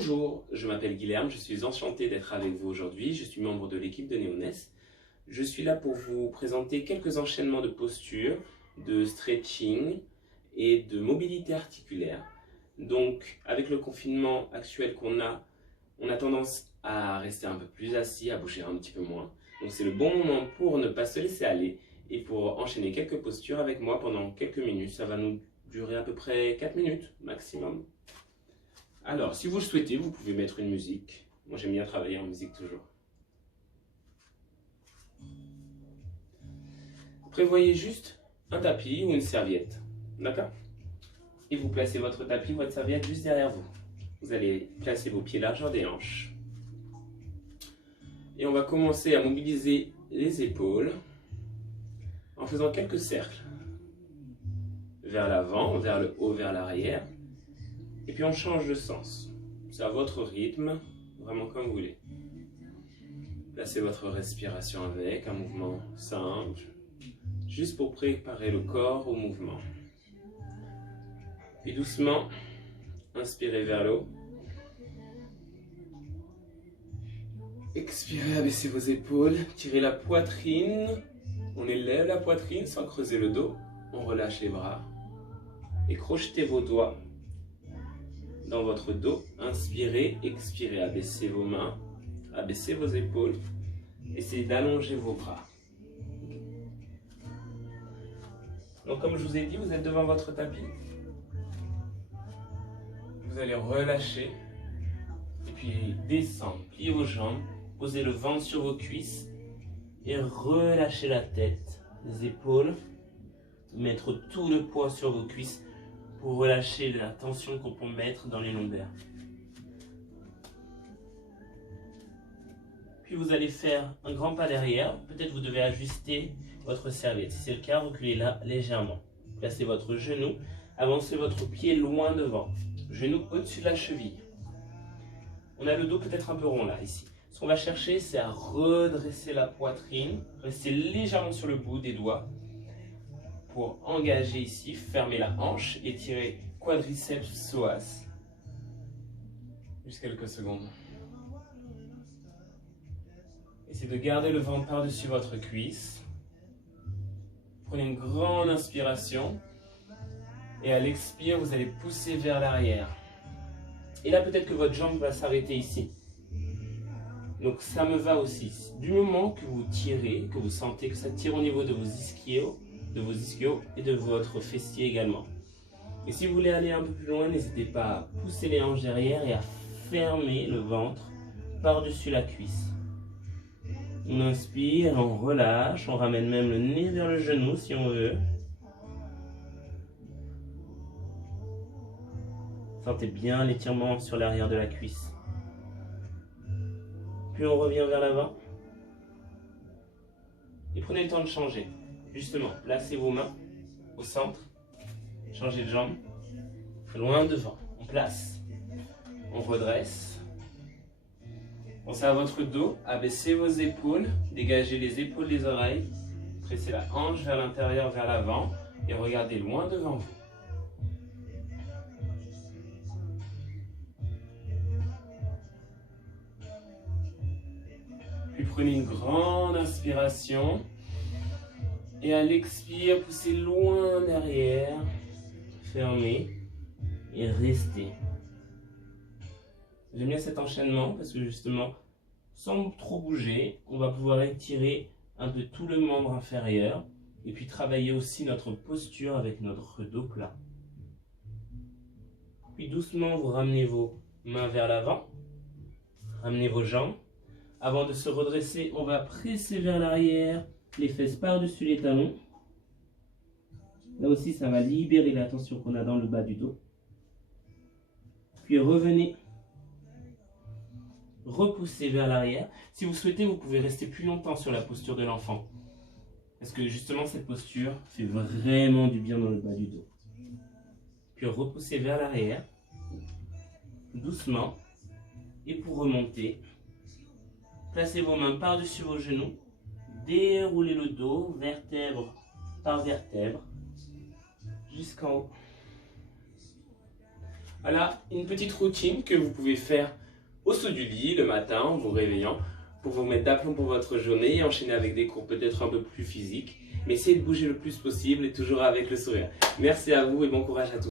Bonjour, je m'appelle Guilherme, je suis enchanté d'être avec vous aujourd'hui, je suis membre de l'équipe de Néonès. Je suis là pour vous présenter quelques enchaînements de postures, de stretching et de mobilité articulaire. Donc, avec le confinement actuel qu'on a, on a tendance à rester un peu plus assis, à bouger un petit peu moins. Donc c'est le bon moment pour ne pas se laisser aller et pour enchaîner quelques postures avec moi pendant quelques minutes. Ça va nous durer à peu près 4 minutes maximum. Alors, si vous le souhaitez, vous pouvez mettre une musique. Moi, j'aime bien travailler en musique toujours. Prévoyez juste un tapis ou une serviette, d'accord? Et vous placez votre tapis, votre serviette juste derrière vous. Vous allez placer vos pieds largeur des hanches. Et on va commencer à mobiliser les épaules en faisant quelques cercles. Vers l'avant, vers le haut, vers l'arrière. Et puis on change de sens. C'est à votre rythme, vraiment comme vous voulez. Placez votre respiration avec un mouvement simple, juste pour préparer le corps au mouvement. Puis doucement, inspirez vers le haut. Expirez, abaissez vos épaules, tirez la poitrine. On élève la poitrine sans creuser le dos. On relâche les bras. Et crochetez vos doigts dans votre dos. Inspirez, expirez, abaissez vos mains, abaissez vos épaules. Essayez d'allonger vos bras. Donc comme je vous ai dit, vous êtes devant votre tapis. Vous allez relâcher et puis descendre, plier vos jambes, posez le ventre sur vos cuisses et relâchez la tête, les épaules, mettre tout le poids sur vos cuisses pour relâcher la tension qu'on peut mettre dans les lombaires. Puis vous allez faire un grand pas derrière, peut-être vous devez ajuster votre serviette. Si c'est le cas, reculez là légèrement. Placez votre genou, avancez votre pied loin devant, genou au-dessus de la cheville. On a le dos peut-être un peu rond là, ici. Ce qu'on va chercher, c'est à redresser la poitrine, rester légèrement sur le bout des doigts pour engager ici, fermer la hanche, étirer quadriceps psoas. Juste quelques secondes. Essayez de garder le ventre par-dessus votre cuisse. Prenez une grande inspiration et à l'expire, vous allez pousser vers l'arrière. Et là, peut-être que votre jambe va s'arrêter ici. Donc ça me va aussi. Du moment que vous tirez, que vous sentez que ça tire au niveau de vos ischios, et de votre fessier également. Et si vous voulez aller un peu plus loin, n'hésitez pas à pousser les hanches derrière et à fermer le ventre par-dessus la cuisse. On inspire, on relâche, on ramène même le nez vers le genou si on veut. Sentez bien l'étirement sur l'arrière de la cuisse. Puis on revient vers l'avant. Et prenez le temps de changer. Justement, placez vos mains au centre. Changez de jambe. Loin devant. On place. On redresse. Pensez à votre dos. Abaissez vos épaules. Dégagez les épaules des oreilles. Pressez la hanche vers l'intérieur, vers l'avant. Et regardez loin devant vous. Puis prenez une grande inspiration. Et à l'expire, poussez loin derrière. Fermez. Et restez. J'aime bien cet enchaînement parce que justement, sans trop bouger, on va pouvoir étirer un peu tout le membre inférieur. Et puis travailler aussi notre posture avec notre dos plat. Puis doucement, vous ramenez vos mains vers l'avant. Ramenez vos jambes. Avant de se redresser, on va presser vers l'arrière, les fesses par-dessus les talons. Là aussi, ça va libérer la tension qu'on a dans le bas du dos. Puis revenez. Repoussez vers l'arrière. Si vous souhaitez, vous pouvez rester plus longtemps sur la posture de l'enfant. Parce que justement, cette posture fait vraiment du bien dans le bas du dos. Puis repoussez vers l'arrière. Doucement. Et pour remonter, placez vos mains par-dessus vos genoux. Déroulez le dos, vertèbre par vertèbre, jusqu'en haut. Voilà, une petite routine que vous pouvez faire au saut du lit le matin en vous réveillant pour vous mettre d'aplomb pour votre journée et enchaîner avec des cours peut-être un peu plus physiques. Mais essayez de bouger le plus possible et toujours avec le sourire. Merci à vous et bon courage à tous.